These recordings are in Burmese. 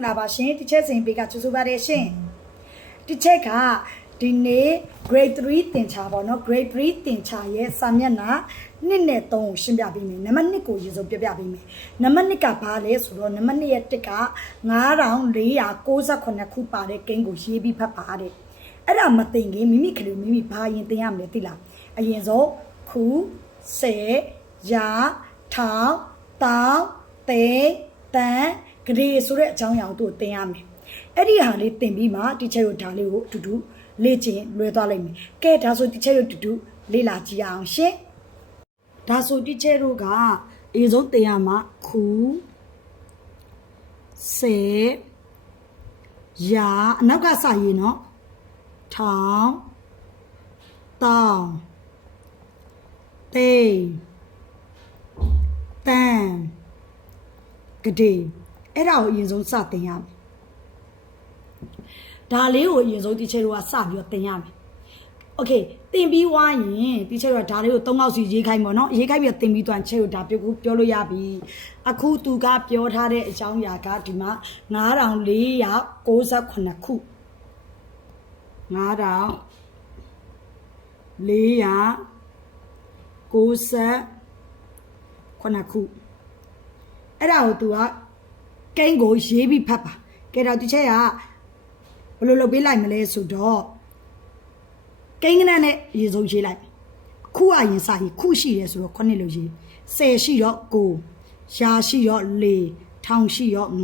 င်္ဂလာပါရှင်ဒီချက်စဉ်ပေးကချူဆိုပါတယ်ရှင်ဒီချက်ကဒီနေ့ grade 3 သင်ချာပေါ့နော် grade 3 သင်ချာရဲ့စာမျက်နှာ1နဲ့3ကိုရှင်းပြပေးမယ်နံပါတ်1ကိုရေစုံပြပြပေးမယ်နံပါတ်2ကဘာလဲဆိုတော့နံပါတ်2ရဲ့တစ်က9498ခုပါတဲ့ကိန်းကိုရေးပြီးဖတ်ပါတဲ့အဲ့ဒါမသိခင်မိမိကလေးမိမိဘာရင်သင်ရမလဲသိလားအရင်ဆုံးခုဆယ်ရာထောင်တောင်းတေးတန်ဂရေဆိုတဲ့အကြောင်းအရာကိုသင်ရမယ်အဲ့ဒီဟာလေးသင်ပြီးမှတီချာတို့ဒါလေးကိုအတူတူလေ့ကျင့်လွယ်သွားလိမ့်မယ်ကဲဒါဆိုတီချာတို့အတူတူလေ့လာကြည့်အောင်ရှင်ဒါဆိုတီချာတို့ကအရင်ဆုံးသင်ရမှာခုဆယ်ရာအနောက်ကစရေးနော်ထောင်တောင်းတေးတန်ဂရေအဲ့ဒါကိုအရင်ဆုံးစတင်ရမယ်ဒါလေးကိုအရင်ဆုံးတီချာတို့ကစပြီးတော့တင်ရမယ်โอเคတင်ပြီးွားရင်တီချာတို့ကဒါလေးကို၃ခေါက်စီရေးခိုင်းပေါ့နော်ရေးခိုင်းပြီးတော့တင်ပြီးသွားချဲတို့ဒါပြောလို့ရပြီအခုသူကပြောထားတဲ့အကြောင်းအရာကဒီမှာ9498ခု9498ခုအဲ့ဒါကိုသူကကိန်းကိုရေးပြီးဖတ်ပါကဲတော့ဒီချက်ကဘယ်လိုလုပ်ပေးလိုက်မလဲဆိုတော့ကိန်းကနန်းနဲ့ရေစုံရေးလိုက်ခုအရင်စာရေးခုရှိတယ်ဆိုတော့9လို့ရေး10ရှိတော့9ရာရှိတော့4ထောင်ရှိတော့5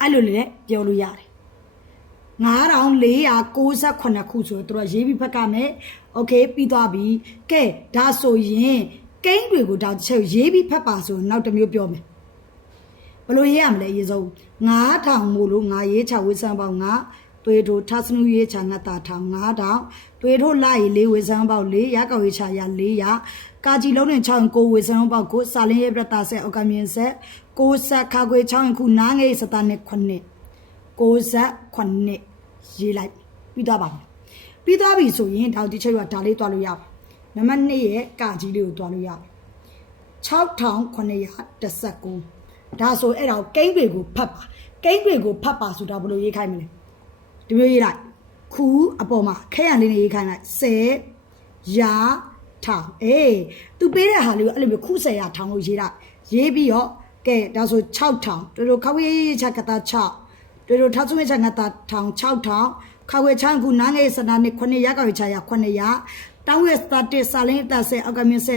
အဲ့လိုလေပြောလို့ရတယ်9498ခုဆိုတော့သူကရေးပြီးဖတ်ကမယ်โอเคပြီးသွားပြီကဲဒါဆိုရင်ကိန်းတွေကိုဒါချက်ရေးပြီးဖတ်ပါဆိုနောက်တစ်မျိုးပြောမယ်ဘယ်လိုရေးရမလဲအရင်ဆုံး9000မို့လို့ငါရေးချဝေးစံပေါင်း9တွေတို့ထဆနူရေးချငတ်တာထောင်9000တွေတို့လိုက်4ဝေးစံပေါင်း4ရကောက်ရေးချရ400ကာကြီးလုံးနဲ့6 9ဝေးစံပေါင်း9စာလင်းရေးပြတ်တာဆက်အောက်ကမြင်ဆက်6ဆက်ခါခွေ6ခုနားငယ်စတာနဲ့9 98ရေးလိုက်ပြီးသွားပါပြီပြီးသွားပြီဆိုရင်ဒါဒီချက်ရဒါလေးတွားလို့ရပါနံပါတ်2ရဲ့ကာကြီးလေးကိုတွားလို့ရပါ6919ဒါဆိုအဲ့ဒါကိုကိန်းတွေကိုဖတ်ပါကိန်းတွေကိုဖတ်ပါဆိုတာဘယ်လိုရေးခိုင်းမလဲဒီမျိုးရေးလိုက်ခုအပေါ်မှာခဲရံလေးနဲ့ရေးခိုင်းလိုက်10ရာထောင်သူပေးတဲ့ဟာလေးကိုအဲ့လိုမျိုးခု10ရာထောင်လို့ရေးလိုက်ရေးပြီးတော့ကဲဒါဆို6000တို့ခောက်ရေးချက်ကတာ6တို့ထောက်ဆုံးချက်ကတာထောင်6000ခောက်ဝဲချမ်းခုနားငယ်စနာနဲ့9ရကောက်ချရ900တောင်းရစတာတစ်စာလင်းတက်ဆက်အောက်ကမြင်ဆက်